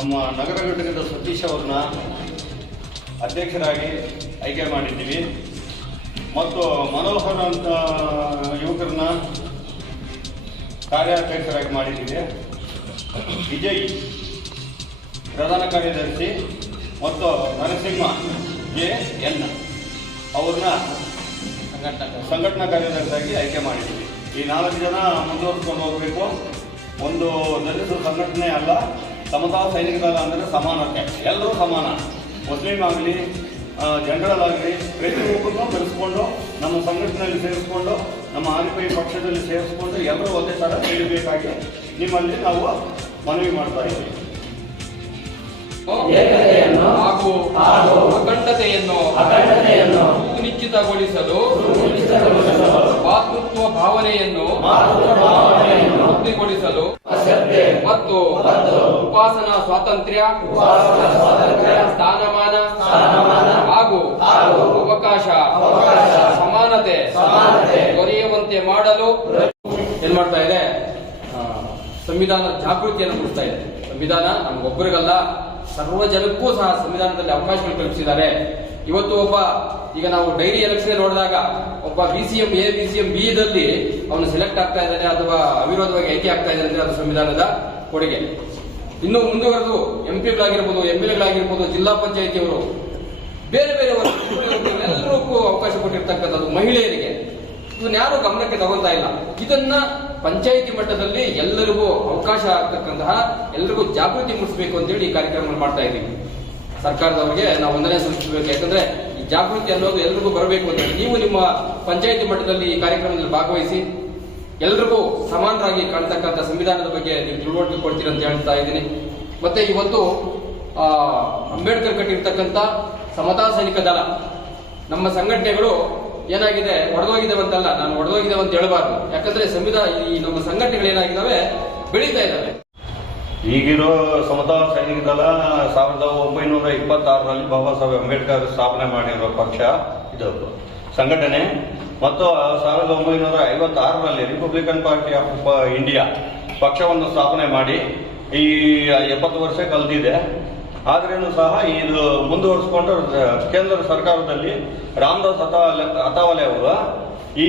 ನಮ್ಮ ನಗರ ಘಟಕದ ಸತೀಶ್ ಅವ್ರನ್ನ ಅಧ್ಯಕ್ಷರಾಗಿ ಆಯ್ಕೆ ಮಾಡಿದ್ದೀವಿ. ಮತ್ತು ಮನೋಹರ್ ಅಂತ ಯುವಕರನ್ನ ಕಾರ್ಯಾಧ್ಯಕ್ಷರಾಗಿ ಮಾಡಿದ್ದೀವಿ. ವಿಜಯ್, ಪ್ರಧಾನ ಕಾರ್ಯದರ್ಶಿ ಮತ್ತು ನರಸಿಂಹ ಜೆ ಎನ್ ಅವ್ರನ್ನ ಸಂಘಟನಾ ಕಾರ್ಯದರ್ಶಿಯಾಗಿ ಆಯ್ಕೆ ಮಾಡಿದ್ದೀವಿ. ಈ ನಾಲ್ಕು ಜನ ಮುಂದುವರಿಸ್ಕೊಂಡು ಹೋಗಬೇಕು. ಒಂದು ದಲಿತ ಸಂಘಟನೆ ಅಲ್ಲ ಸಮತಾ ಸೈನಿಕ ದಳ ಅಂದರೆ ಸಮಾನತೆ. ಎಲ್ಲರೂ ಸಮಾನ. ಮುಸ್ಲಿಂ ಆಗಲಿ ಜನರಲ್ ಆಗಲಿ ಪ್ರತಿಯೊಬ್ಬರನ್ನು ಬೆಳೆಸ್ಕೊಂಡು ನಮ್ಮ ಸಂಘಟನೆಯಲ್ಲಿ ಸೇರಿಸ್ಕೊಂಡು ನಮ್ಮ ಆದಿಪೈ ಪಕ್ಷದಲ್ಲಿ ಸೇರಿಸ್ಕೊಂಡು ಎಲ್ಲರೂ ಒಂದೇ ಥರ ಹೇಳಬೇಕಾಗಿ ನಿಮ್ಮಲ್ಲಿ ನಾವು ಮನವಿ ಮಾಡ್ತಾ ಇದ್ದೀವಿ. ಹಾಗೂ ಅಖಂಡತೆಯನ್ನು ಅಖಂಡತೆಯನ್ನು ಸುನಿಶ್ಚಿತಗೊಳಿಸಲು ಭಾವನೆಯನ್ನು ಮಾತೃತ್ವ ಭಾವನೆಯನ್ನು ಮಾತೃತ್ವ ಭಾವನೆಯನ್ನು ವೃದ್ಧಿಗೊಳಿಸಲು ಶ್ರದ್ಧೆ ಮತ್ತು ಮತ್ತು ಉಪಾಸನಾ ಸ್ವಾತಂತ್ರ್ಯ, ಸ್ಥಾನಮಾನ, ಹಾಗೂ ಅವಕಾಶ, ಸಮಾನತೆ ದೊರೆಯುವಂತೆ ಮಾಡಲು ಏನ್ ಮಾಡ್ತಾ ಇದೆ? ಸಂವಿಧಾನ ಜಾಗೃತಿಯನ್ನು ಮೂಡಿಸ್ತಾ ಇದೆ. ಸಂವಿಧಾನ ನಮಗೊಬ್ಬರಿಗಲ್ಲ, ಸರ್ವ ಜನಕ್ಕೂ ಸಹ ಸಂವಿಧಾನದಲ್ಲಿ ಅವಕಾಶಗಳು ಕಲ್ಪಿಸಿದ್ದಾರೆ. ಇವತ್ತು ಒಬ್ಬ, ಈಗ ನಾವು ಡೈರಿ ಎಲೆಕ್ಷನ್ ನೋಡಿದಾಗ ಒಬ್ಬ B C M, A B C M, B ದಲ್ಲಿ ಅವನು ಸೆಲೆಕ್ಟ್ ಆಗ್ತಾ ಇದ್ದಾನೆ ಅಥವಾ ಅವಿರೋಧವಾಗಿ ಆಯ್ಕೆ ಆಗ್ತಾ ಇದ್ದಾನೆ ಅದು ಸಂವಿಧಾನದ ಕೊಡುಗೆ. ಇನ್ನು ಮುಂದುವರೆದು ಎಂ ಪಿಗಳಾಗಿರ್ಬೋದು ಎಂ ಎಲ್ ಎಗಳಾಗಿರ್ಬೋದು ಜಿಲ್ಲಾ ಪಂಚಾಯತಿಯವರು ಬೇರೆ ಬೇರೆ ಎಲ್ಲರಿಗೂ ಅವಕಾಶ ಕೊಟ್ಟಿರ್ತಕ್ಕಂಥದ್ದು ಮಹಿಳೆಯರಿಗೆ. ಇದನ್ನ ಯಾರು ಗಮನಕ್ಕೆ ತಗೊಳ್ತಾ ಇಲ್ಲ. ಇದನ್ನ ಪಂಚಾಯಿತಿ ಮಟ್ಟದಲ್ಲಿ ಎಲ್ಲರಿಗೂ ಅವಕಾಶ ಆಗ್ತಕ್ಕಂತಹ, ಎಲ್ಲರಿಗೂ ಜಾಗೃತಿ ಮೂಡಿಸಬೇಕು ಅಂತೇಳಿ ಈ ಕಾರ್ಯಕ್ರಮ ಮಾಡ್ತಾ ಇದ್ದೀವಿ. ಸರ್ಕಾರದವರಿಗೆ ನಾವು ಒಂದನೇ ಸೂಚಿಸಬೇಕು, ಯಾಕಂದ್ರೆ ಈ ಜಾಗೃತಿ ಅನ್ನೋದು ಎಲ್ರಿಗೂ ಬರಬೇಕು ಅಂತ ಹೇಳಿ ನೀವು ನಿಮ್ಮ ಪಂಚಾಯಿತಿ ಮಟ್ಟದಲ್ಲಿ ಈ ಕಾರ್ಯಕ್ರಮದಲ್ಲಿ ಭಾಗವಹಿಸಿ ಎಲ್ರಿಗೂ ಸಮಾನರಾಗಿ ಕಾಣ್ತಕ್ಕಂಥ ಸಂವಿಧಾನದ ಬಗ್ಗೆ ನೀವು ತಿಳುವಳಿಕೆ ಕೊಡ್ತೀರಿ ಅಂತ ಹೇಳ್ತಾ ಇದ್ದೀನಿ. ಮತ್ತೆ ಇವತ್ತು ಅಂಬೇಡ್ಕರ್ ಕಟ್ಟಿರ್ತಕ್ಕಂಥ ಸಮತಾ ಸೈನಿಕ ದಳ, ನಮ್ಮ ಸಂಘಟನೆಗಳು ಏನಾಗಿದೆ ಒಡೆದೋಗಿದ್ದಾವಂತಲ್ಲ ನಾನು ಒಡೆದೋಗಿದ್ದಾವೆ ಅಂತ ಹೇಳಬಾರ್ದು. ಯಾಕಂದ್ರೆ ಸಂವಿಧಾನ, ಈ ನಮ್ಮ ಸಂಘಟನೆಗಳು ಏನಾಗಿದ್ದಾವೆ, ಬೆಳೀತಾ ಇದ್ದಾವೆ. ಈಗಿರೋ ಸಮತಾ ಸೈನಿಕ ದಳ ಸಾವಿರದ ಒಂಬೈನೂರ ಇಪ್ಪತ್ತಾರರಲ್ಲಿ ಬಾಬಾ ಸಾಹೇಬ್ ಅಂಬೇಡ್ಕರ್ ಸ್ಥಾಪನೆ ಮಾಡಿರುವ ಪಕ್ಷ ಇದು. ಸಂಘಟನೆ ಮತ್ತು ಸಾವಿರದ ಒಂಬೈನೂರ ಐವತ್ತಾರರಲ್ಲಿ ರಿಪಬ್ಲಿಕನ್ ಪಾರ್ಟಿ ಆಫ್ ಇಂಡಿಯಾ ಪಕ್ಷವನ್ನು ಸ್ಥಾಪನೆ ಮಾಡಿ ಈ ಎಪ್ಪತ್ತು ವರ್ಷ ಕಳೆದಿದೆ. ಆದ್ರೇನು ಸಹ ಇದು ಮುಂದುವರಿಸಿಕೊಂಡು ಕೇಂದ್ರ ಸರ್ಕಾರದಲ್ಲಿ ರಾಮದಾಸ್ ಅತಾವಲೆ ಅತಾವಲೆ ಅವರು ಈ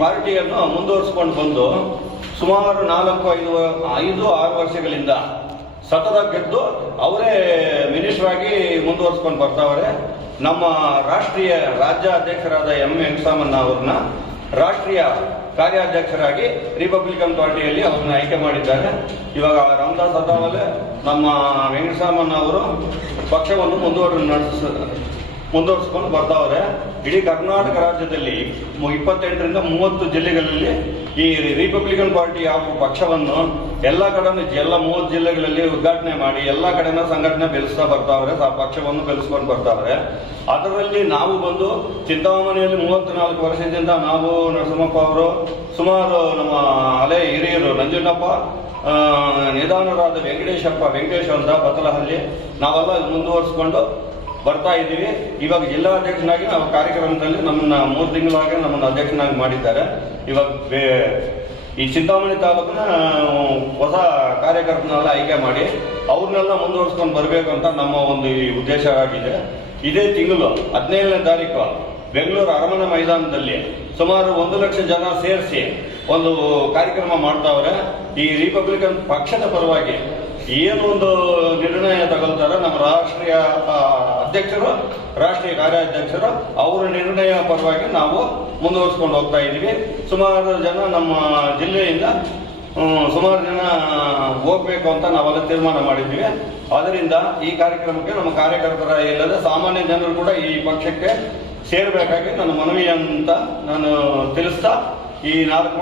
ಪಾರ್ಟಿಯನ್ನು ಮುಂದುವರಿಸಿಕೊಂಡು ಬಂದು ಸುಮಾರು ನಾಲ್ಕು, ಐದು ಐದು, ಆರು ವರ್ಷಗಳಿಂದ ಸತತ ಗೆದ್ದು ಅವರೇ ಮಿನಿಸ್ಟರ್ ಆಗಿ ಮುಂದುವರಿಸ್ಕೊಂಡು ಬರ್ತಾವ್ರೆ. ನಮ್ಮ ರಾಷ್ಟ್ರೀಯ ರಾಜ್ಯಾಧ್ಯಕ್ಷರಾದ ಎಂ ವೆಂಕಟರಾಮಣ್ಣ ಅವ್ರನ್ನ ರಾಷ್ಟ್ರೀಯ ಕಾರ್ಯಾಧ್ಯಕ್ಷರಾಗಿ ರಿಪಬ್ಲಿಕನ್ ಪಾರ್ಟಿಯಲ್ಲಿ ಅವ್ರನ್ನ ಆಯ್ಕೆ ಮಾಡಿದ್ದಾರೆ. ಇವಾಗ ರಾಮದಾಸ್ ಅತಾವಲೆ ನಮ್ಮ ವೆಂಕಟರಾಮಣ್ಣ ಅವರು ಪಕ್ಷವನ್ನು ಮುಂದುವರೆ ನಡೆಸ ಮುಂದುವರಿಸ್ಕೊಂಡು ಬರ್ತಾವ್ರೆ. ಇಡೀ ಕರ್ನಾಟಕ ರಾಜ್ಯದಲ್ಲಿ ಇಪ್ಪತ್ತೆಂಟರಿಂದ ಮೂವತ್ತು ಜಿಲ್ಲೆಗಳಲ್ಲಿ ಈ ರಿಪಬ್ಲಿಕನ್ ಪಾರ್ಟಿ ಆಫ್ ಪಕ್ಷವನ್ನು ಎಲ್ಲ ಕಡೆನೂ ಎಲ್ಲ ಮೂವತ್ತು ಜಿಲ್ಲೆಗಳಲ್ಲಿ ಉದ್ಘಾಟನೆ ಮಾಡಿ, ಎಲ್ಲ ಕಡೆನೂ ಸಂಘಟನೆ ಬೆಳೆಸ್ತಾ ಬರ್ತಾವ್ರೆ ಆ ಪಕ್ಷವನ್ನು ಬೆಳೆಸ್ಕೊಂಡು ಬರ್ತಾವ್ರೆ. ಅದರಲ್ಲಿ ನಾವು ಬಂದು ಚಿಂತಾಮಣಿಯಲ್ಲಿ ಮೂವತ್ತು ನಾಲ್ಕು ವರ್ಷದಿಂದ ನಾವು ನರಸಿಂಹಪ್ಪ ಅವರು, ಸುಮಾರು ನಮ್ಮ ಹಳೆ ಹಿರಿಯರು ನಂಜುಣ್ಣಪ್ಪ ನಿಧಾನರಾದ ವೆಂಕಟೇಶಪ್ಪ, ವೆಂಕಟೇಶ್ ಅಂತ ಬತ್ತಲಹಳ್ಳಿ, ನಾವೆಲ್ಲ ಮುಂದುವರಿಸ್ಕೊಂಡು ಬರ್ತಾ ಇದ್ದೀವಿ. ಇವಾಗ ಜಿಲ್ಲಾ ಅಧ್ಯಕ್ಷನಾಗಿ ನಾವು ಕಾರ್ಯಕ್ರಮದಲ್ಲಿ ನಮ್ಮನ್ನ ಮೂರು ತಿಂಗಳಾಗಿ ನಮ್ಮನ್ನ ಅಧ್ಯಕ್ಷನಾಗಿ ಮಾಡಿದ್ದಾರೆ. ಇವಾಗ ಈ ಚಿಂತಾಮಣಿ ತಾಲೂಕನ್ನ ಹೊಸ ಕಾರ್ಯಕರ್ತನೆಲ್ಲ ಆಯ್ಕೆ ಮಾಡಿ ಅವ್ರನ್ನೆಲ್ಲ ಮುಂದುವರ್ಸ್ಕೊಂಡು ಬರಬೇಕು ಅಂತ ನಮ್ಮ ಒಂದು ಉದ್ದೇಶ ಆಗಿದೆ. ಇದೇ ತಿಂಗಳು ಹದಿನೇಳನೇ ತಾರೀಕು ಬೆಂಗಳೂರು ಅರಮನೆ ಮೈದಾನದಲ್ಲಿ ಸುಮಾರು ಒಂದು ಲಕ್ಷ ಜನ ಸೇರಿಸಿ ಒಂದು ಕಾರ್ಯಕ್ರಮ ಮಾಡ್ತಾವ್ರೆ. ಈ ರಿಪಬ್ಲಿಕನ್ ಪಕ್ಷದ ಪರವಾಗಿ ಏನು ಒಂದು ನಿರ್ಣಯ ತಗೊಳ್ತಾರೆ ನಮ್ಮ ರಾಷ್ಟ್ರೀಯ ಅಧ್ಯಕ್ಷರು, ರಾಷ್ಟ್ರೀಯ ಕಾರ್ಯಾಧ್ಯಕ್ಷರು, ಅವರ ನಿರ್ಣಯ ಪರವಾಗಿ ನಾವು ಮುಂದುವರಿಸ್ಕೊಂಡು ಹೋಗ್ತಾ ಇದ್ದೀವಿ. ಸುಮಾರು ಜನ ನಮ್ಮ ಜಿಲ್ಲೆಯಿಂದ ಸುಮಾರು ಜನ ಹೋಗ್ಬೇಕು ಅಂತ ನಾವೆಲ್ಲ ತೀರ್ಮಾನ ಮಾಡಿದ್ದೀವಿ. ಅದರಿಂದ ಈ ಕಾರ್ಯಕ್ರಮಕ್ಕೆ ನಮ್ಮ ಕಾರ್ಯಕರ್ತರ ಇಲ್ಲದೆ ಸಾಮಾನ್ಯ ಜನರು ಕೂಡ ಈ ಪಕ್ಷಕ್ಕೆ ಸೇರಬೇಕಾಗಿ ನನ್ನ ಮನವಿ ಅಂತ ನಾನು ತಿಳಿಸ್ತಾ ಈ ನಾಲ್ಕು